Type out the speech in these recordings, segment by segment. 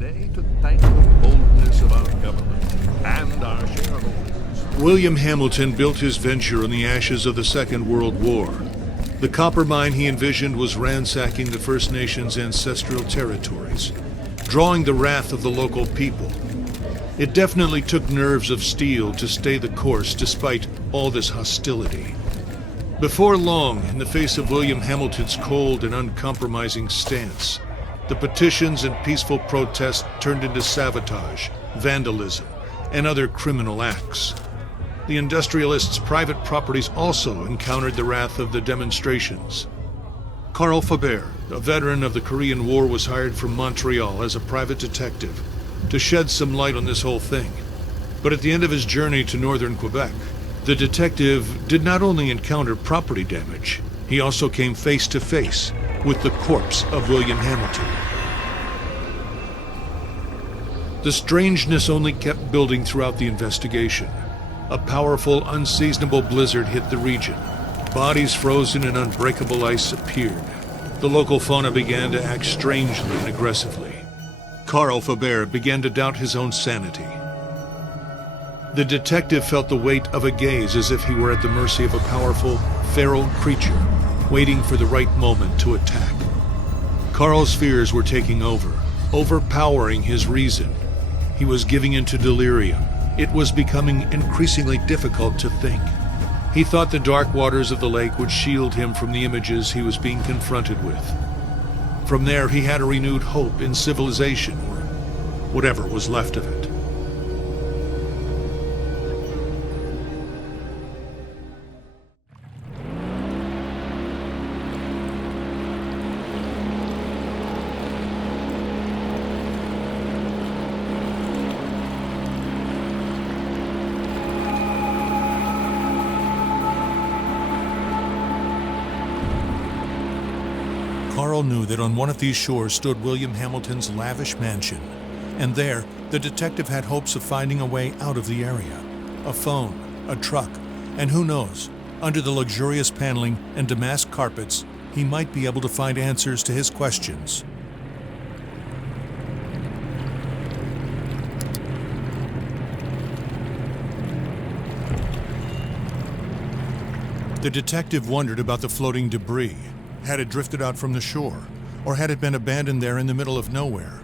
today to thank the boldness of our government and our shareholders. William Hamilton built his venture on the ashes of the Second World War. The copper mine he envisioned was ransacking the First Nations' ancestral territories, drawing the wrath of the local people. It definitely took nerves of steel to stay the course despite all this hostility. Before long, in the face of William Hamilton's cold and uncompromising stance, the petitions and peaceful protests turned into sabotage, vandalism, and other criminal acts. The industrialists' private properties also encountered the wrath of the demonstrations. Carl Faubert, a veteran of the Korean War, was hired from Montreal as a private detective to shed some light on this whole thing. But at the end of his journey to northern Quebec, the detective did not only encounter property damage, he also came face to face with the corpse of William Hamilton. The strangeness only kept building throughout the investigation. A powerful, unseasonable blizzard hit the region. Bodies frozen in unbreakable ice appeared. The local fauna began to act strangely and aggressively. Carl Faubert began to doubt his own sanity. The detective felt the weight of a gaze as if he were at the mercy of a powerful, feral creature, waiting for the right moment to attack. Carl's fears were taking over, overpowering his reason. He was giving into delirium. It was becoming increasingly difficult to think. He thought the dark waters of the lake would shield him from the images he was being confronted with. From there, he had a renewed hope in civilization, or whatever was left of it. Carl knew that on one of these shores stood William Hamilton's lavish mansion, and there the detective had hopes of finding a way out of the area. A phone, a truck, and who knows, under the luxurious paneling and damask carpets, he might be able to find answers to his questions. The detective wondered about the floating debris. Had it drifted out from the shore, or had it been abandoned there in the middle of nowhere?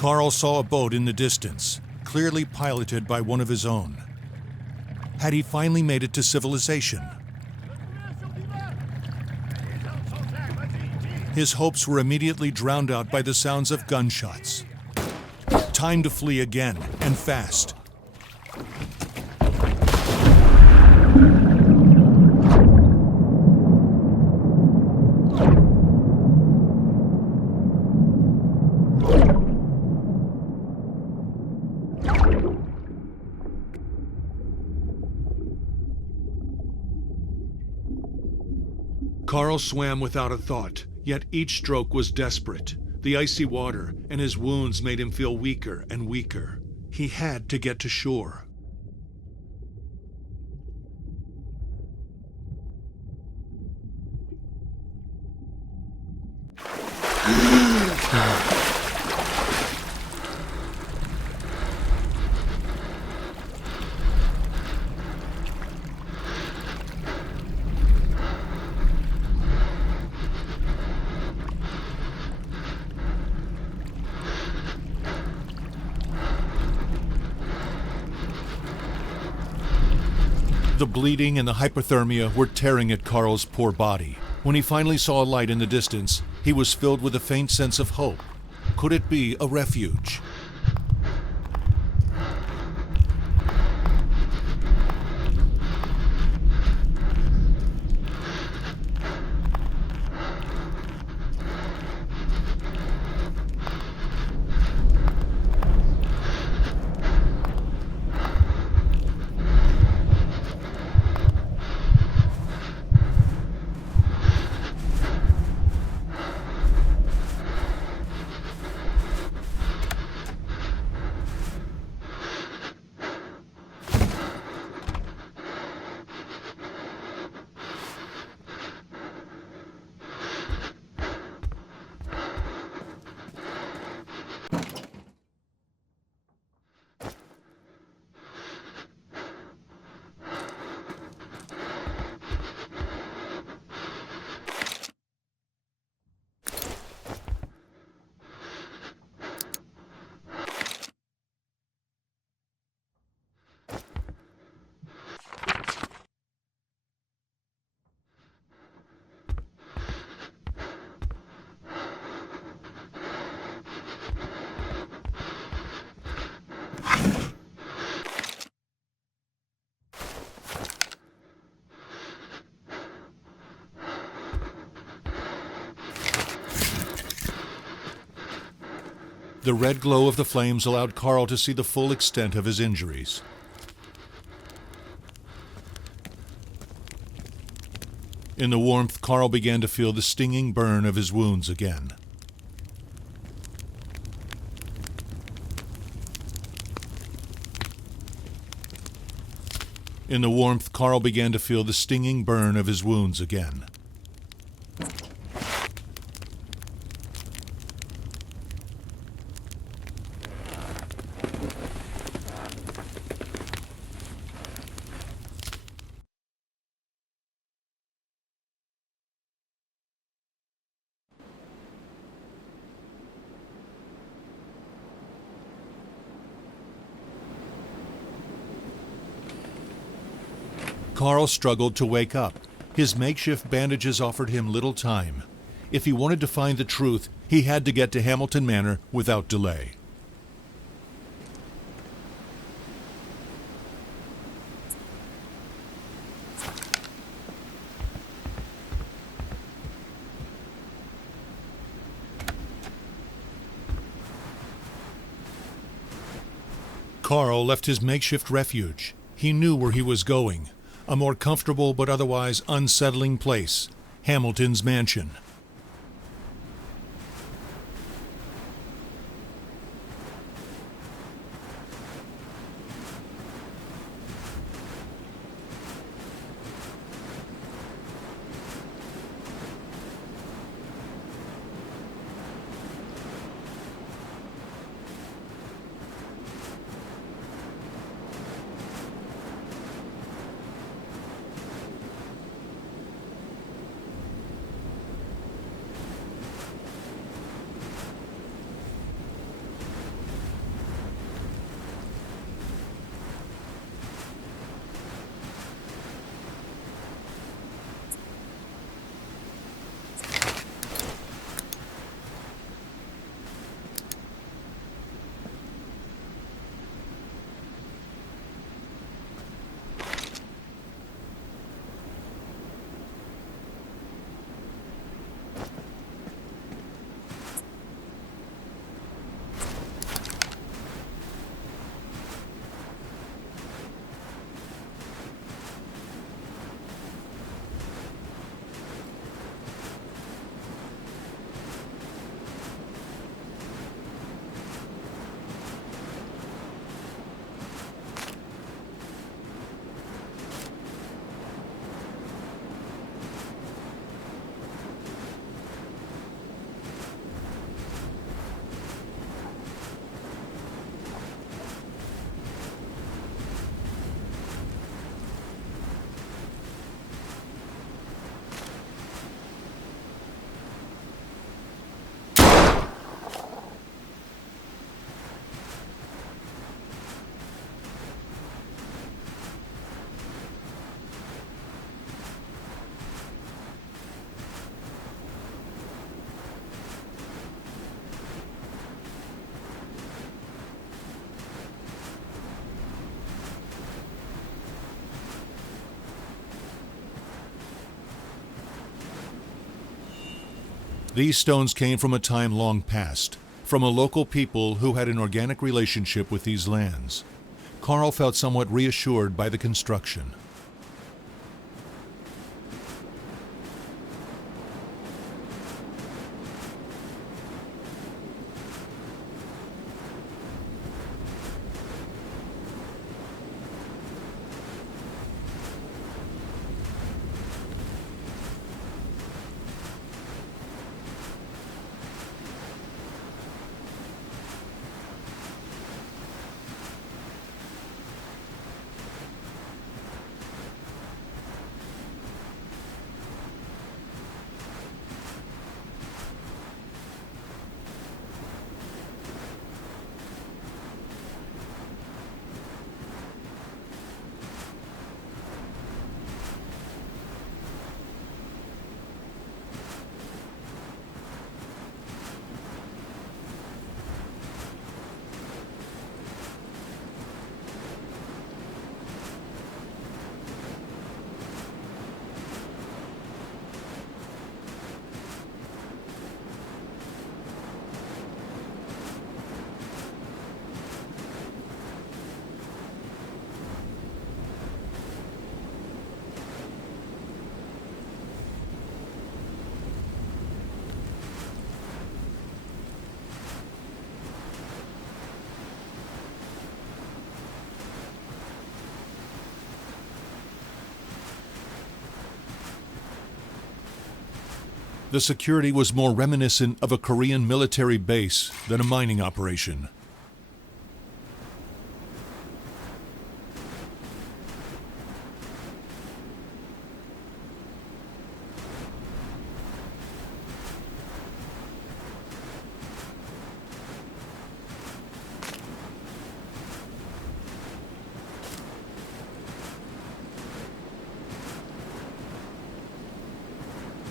Carl saw a boat in the distance, clearly piloted by one of his own. Had he finally made it to civilization? His hopes were immediately drowned out by the sounds of gunshots. Time to flee again, and fast. Carl swam without a thought, yet each stroke was desperate. The icy water and his wounds made him feel weaker and weaker. He had to get to shore. The bleeding and the hypothermia were tearing at Carl's poor body. When he finally saw a light in the distance, he was filled with a faint sense of hope. Could it be a refuge? The red glow of the flames allowed Carl to see the full extent of his injuries. In the warmth, Carl began to feel the stinging burn of his wounds again. In the warmth, Carl began to feel the stinging burn of his wounds again. Carl struggled to wake up. His makeshift bandages offered him little time. If he wanted to find the truth, he had to get to Hamilton Manor without delay. Carl left his makeshift refuge. He knew where he was going. A more comfortable but otherwise unsettling place, Hamilton's mansion. These stones came from a time long past, from a local people who had an organic relationship with these lands. Carl felt somewhat reassured by the construction. The security was more reminiscent of a Korean military base than a mining operation.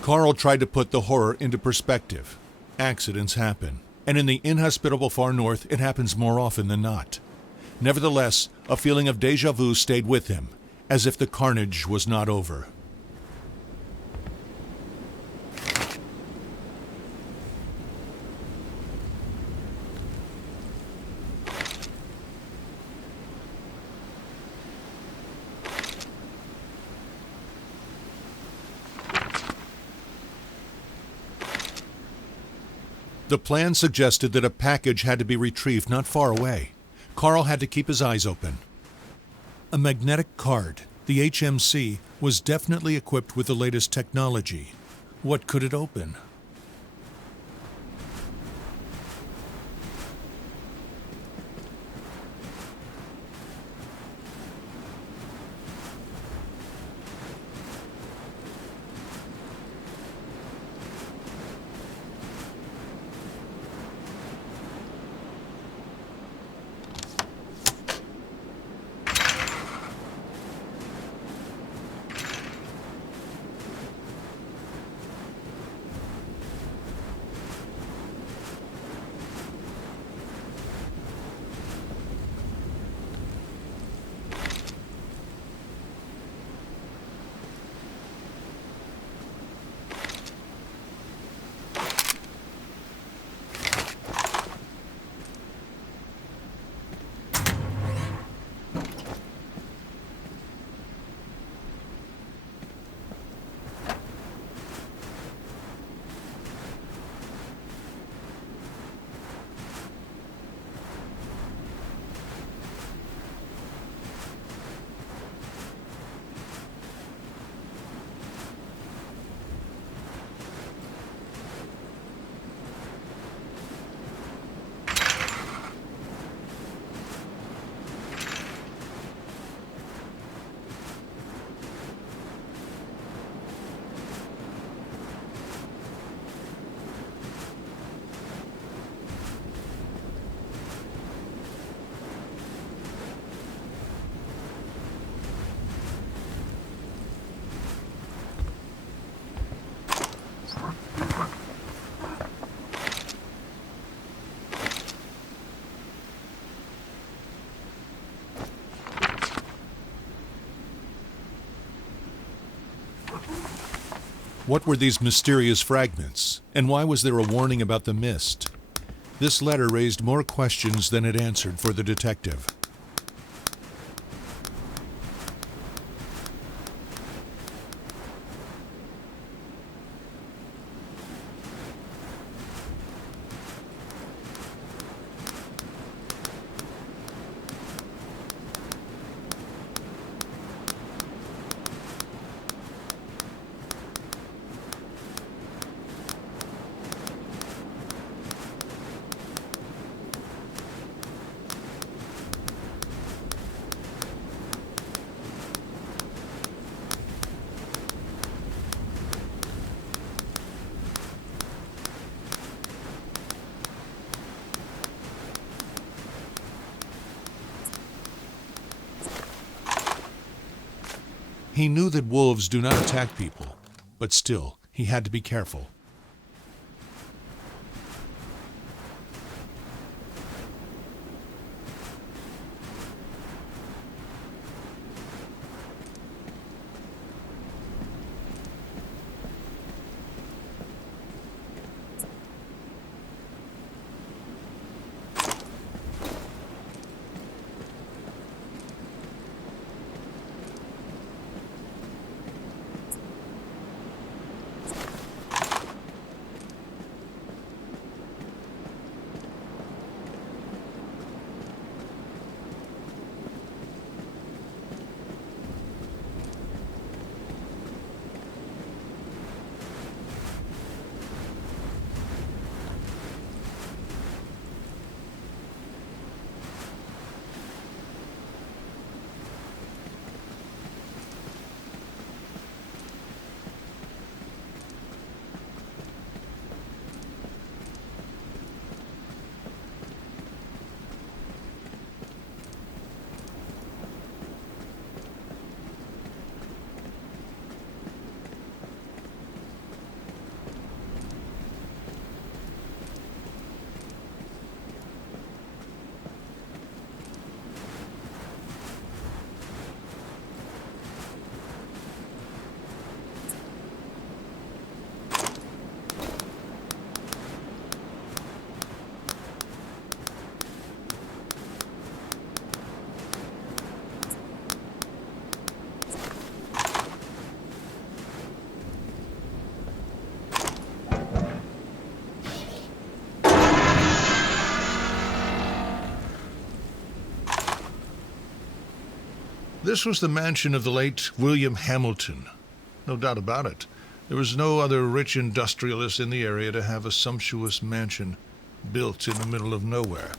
Carl tried to put the horror into perspective. Accidents happen, and in the inhospitable far north it happens more often than not. Nevertheless, a feeling of déjà vu stayed with him, as if the carnage was not over. The plan suggested that a package had to be retrieved not far away. Carl had to keep his eyes open. A magnetic card, the HMC, was definitely equipped with the latest technology. What could it open? What were these mysterious fragments, and why was there a warning about the mist? This letter raised more questions than it answered for the detective. He knew that wolves do not attack people, but still, he had to be careful. This was the mansion of the late William Hamilton. No doubt about it. There was no other rich industrialist in the area to have a sumptuous mansion built in the middle of nowhere.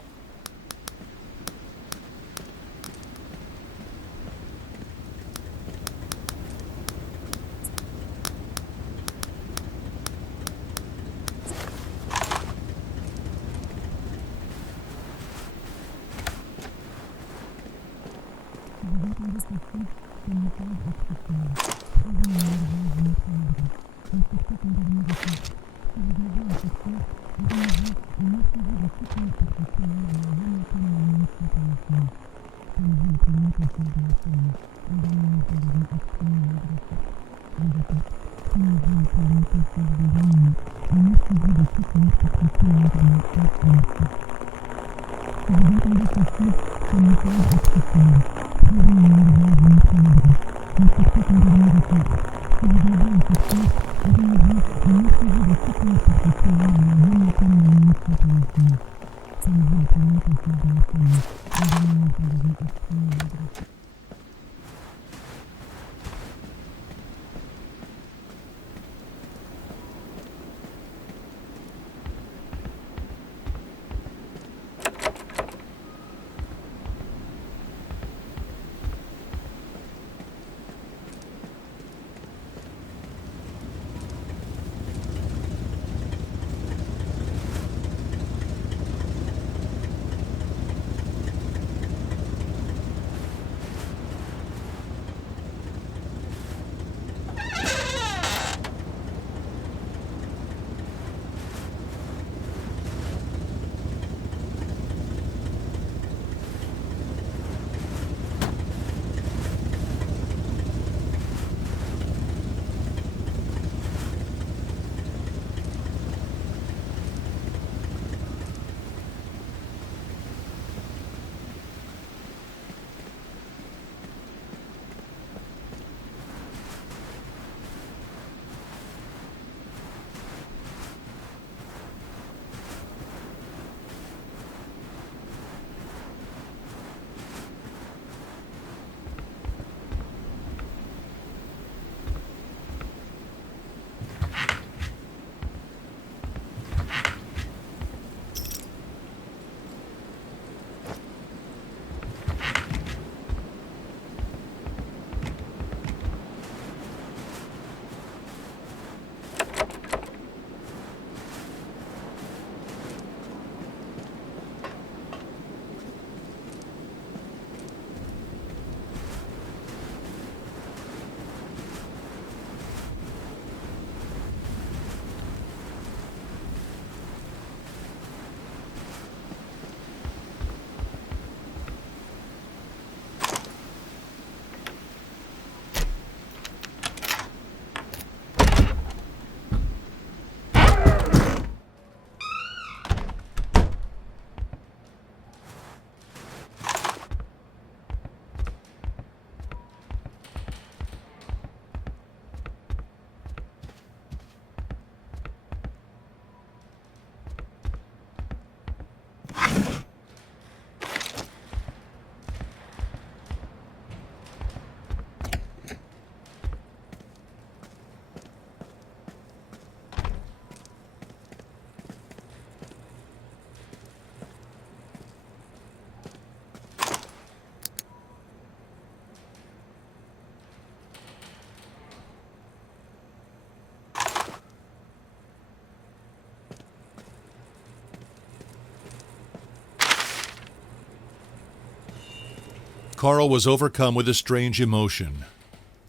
Carl was overcome with a strange emotion.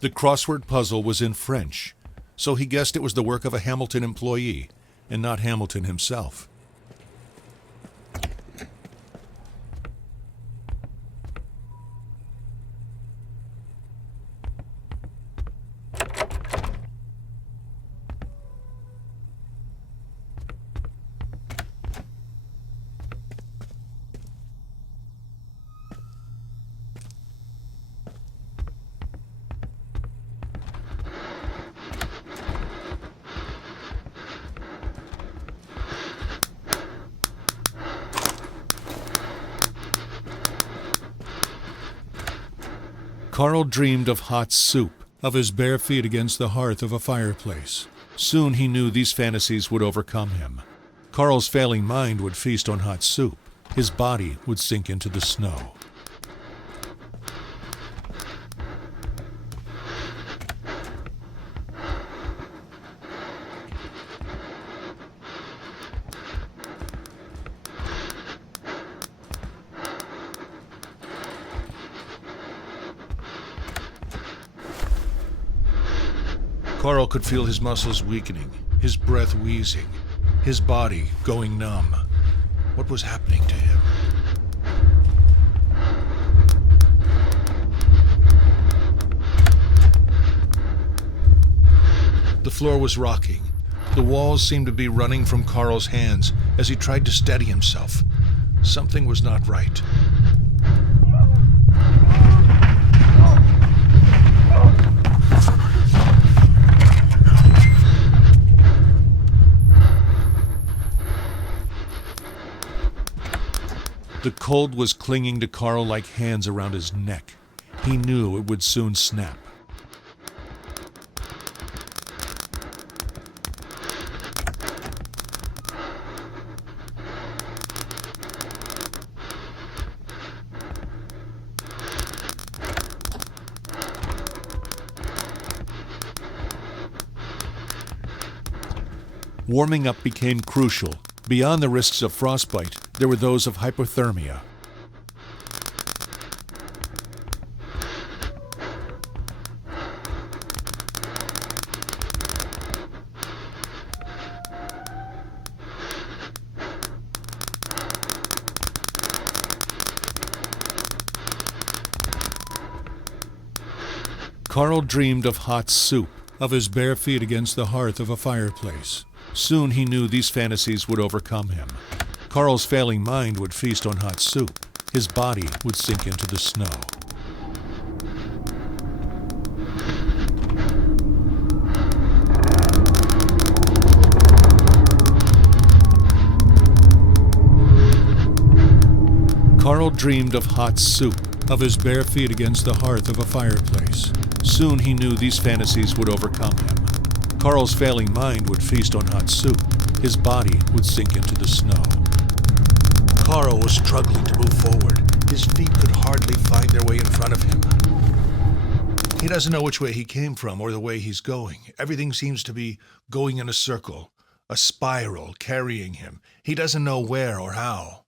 The crossword puzzle was in French, so he guessed it was the work of a Hamilton employee, and not Hamilton himself. Carl dreamed of hot soup, of his bare feet against the hearth of a fireplace. Soon he knew these fantasies would overcome him. Carl's failing mind would feast on hot soup. His body would sink into the snow. Carl could feel his muscles weakening, his breath wheezing, his body going numb. What was happening to him? The floor was rocking. The walls seemed to be running from Carl's hands as he tried to steady himself. Something was not right. The cold was clinging to Carl like hands around his neck. He knew it would soon snap. Warming up became crucial. Beyond the risks of frostbite, there were those of hypothermia. Carl dreamed of hot soup, of his bare feet against the hearth of a fireplace. Soon he knew these fantasies would overcome him. Carl's failing mind would feast on hot soup. His body would sink into the snow. Carl dreamed of hot soup, of his bare feet against the hearth of a fireplace. Soon he knew these fantasies would overcome him. Carl's failing mind would feast on hot soup. His body would sink into the snow. Carl was struggling to move forward. His feet could hardly find their way in front of him. He doesn't know which way he came from or the way he's going. Everything seems to be going in a circle, a spiral carrying him. He doesn't know where or how.